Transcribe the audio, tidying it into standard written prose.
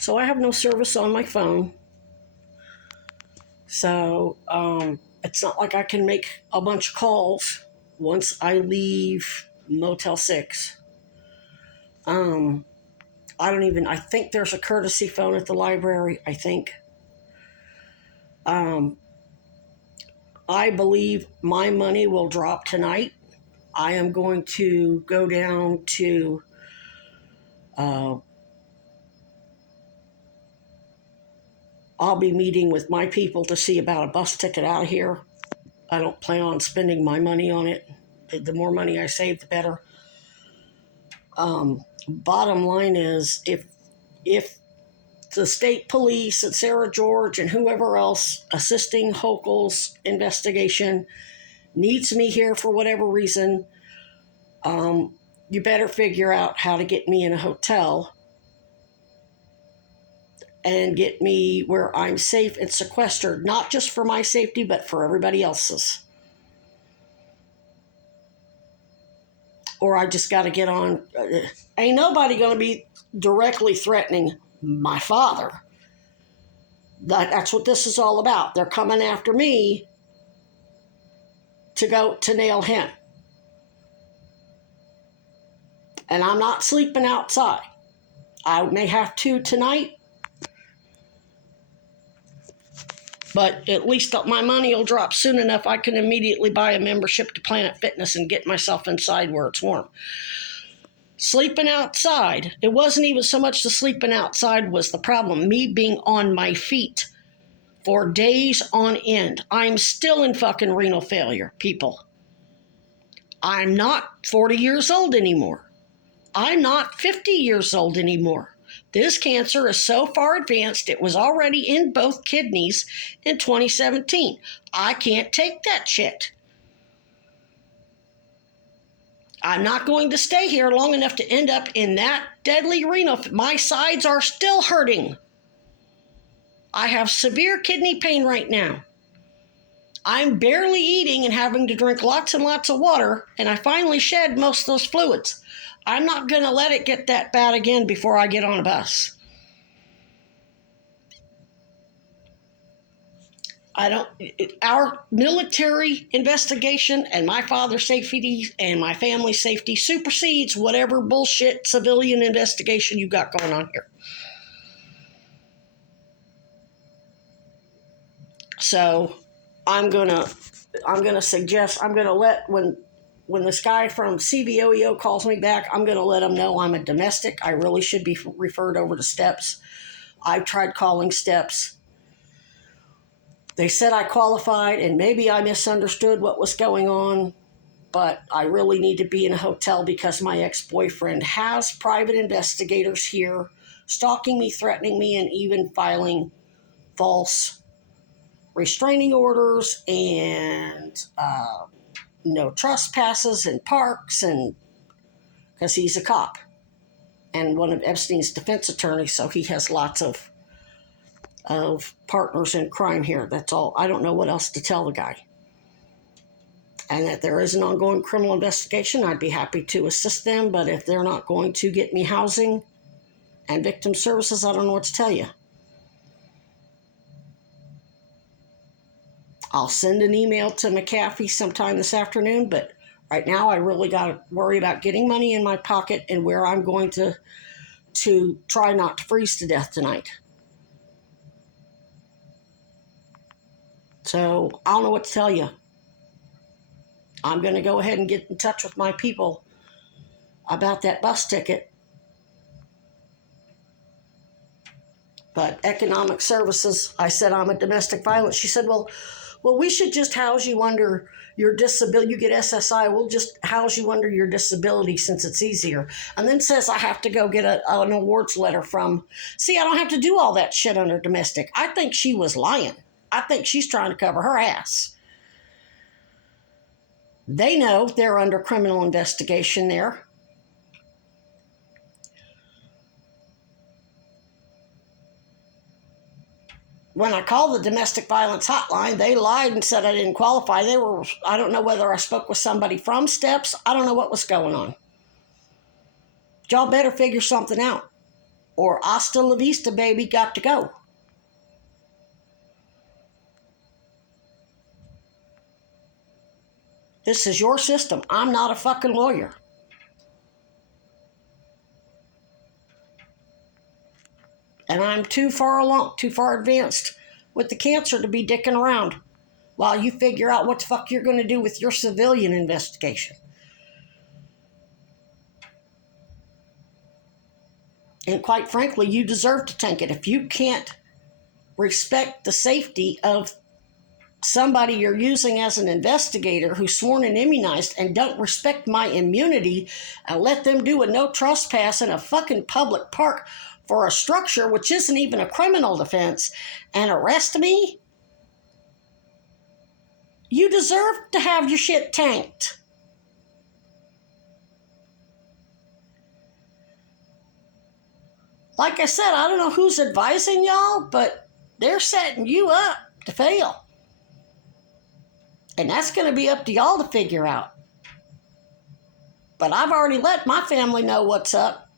So I have no service on my phone. So it's not like I can make a bunch of calls once I leave Motel 6. I think there's a courtesy phone at the library, I think. Um, I believe my money will drop tonight. I am going to go down to I'll be meeting with my people to see about a bus ticket out of here. I don't plan on spending my money on it. The more money I save, the better. Bottom line is, if the state police and Sarah George and whoever else assisting Hochul's investigation needs me here for whatever reason, you better figure out how to get me in a hotel and get me where I'm safe and sequestered, not just for my safety, but for everybody else's. Or I just got to get on. Ain't nobody going to be directly threatening my father. That's what this is all about. They're coming after me to go to nail him. And I'm not sleeping outside. I may have to tonight, but at least my money will drop soon enough I can immediately buy a membership to Planet Fitness and get myself inside where it's warm. Sleeping outside, it wasn't even so much the sleeping outside was the problem. Me being on my feet for days on end. I'm still in fucking renal failure, people. I'm not 40 years old anymore. I'm not 50 years old anymore. This cancer is so far advanced, it was already in both kidneys in 2017. I can't take that shit. I'm not going to stay here long enough to end up in that deadly renal. My sides are still hurting. I have severe kidney pain right now. I'm barely eating and having to drink lots and lots of water, and I finally shed most of those fluids. I'm not going to let it get that bad again before I get on a bus. Our military investigation and my father's safety and my family's safety supersedes whatever bullshit civilian investigation you got going on here. So I'm gonna let when this guy from CVOEO calls me back, I'm gonna let him know I'm a domestic. I really should be referred over to STEPS. I've tried calling STEPS. They said I qualified, and maybe I misunderstood what was going on, but I really need to be in a hotel because my ex-boyfriend has private investigators here stalking me, threatening me, and even filing false restraining orders and no trespasses in parks, and because he's a cop and one of Epstein's defense attorneys, so he has lots of partners in crime here. That's all. I don't know what else to tell the guy. And that there is an ongoing criminal investigation, I'd be happy to assist them, but if they're not going to get me housing and victim services, I don't know what to tell you. I'll send an email to McAfee sometime this afternoon, but right now I really got to worry about getting money in my pocket and where I'm going to try not to freeze to death tonight. So I don't know what to tell you. I'm going to go ahead and get in touch with my people about that bus ticket. But economic services, I said I'm a domestic violence. She said, well, we should just house you under your disability. You get SSI, we'll just house you under your disability since it's easier. And then says I have to go get an awards letter from. See, I don't have to do all that shit under domestic. I think she was lying. I think she's trying to cover her ass. They know they're under criminal investigation there. When I called the domestic violence hotline, they lied and said I didn't qualify. I don't know whether I spoke with somebody from STEPS. I don't know what was going on. Y'all better figure something out. or hasta la vista, baby, got to go. This is your system. I'm not a fucking lawyer. And I'm too far along, too far advanced with the cancer to be dicking around while you figure out what the fuck you're going to do with your civilian investigation. And quite frankly, you deserve to tank it. If you can't respect the safety of somebody you're using as an investigator who's sworn and immunized, and don't respect my immunity and let them do a no trespass in a fucking public park for a structure which isn't even a criminal defense and arrest me, you deserve to have your shit tanked. Like I said, I don't know who's advising y'all, but they're setting you up to fail. And that's going to be up to y'all to figure out. But I've already let my family know what's up.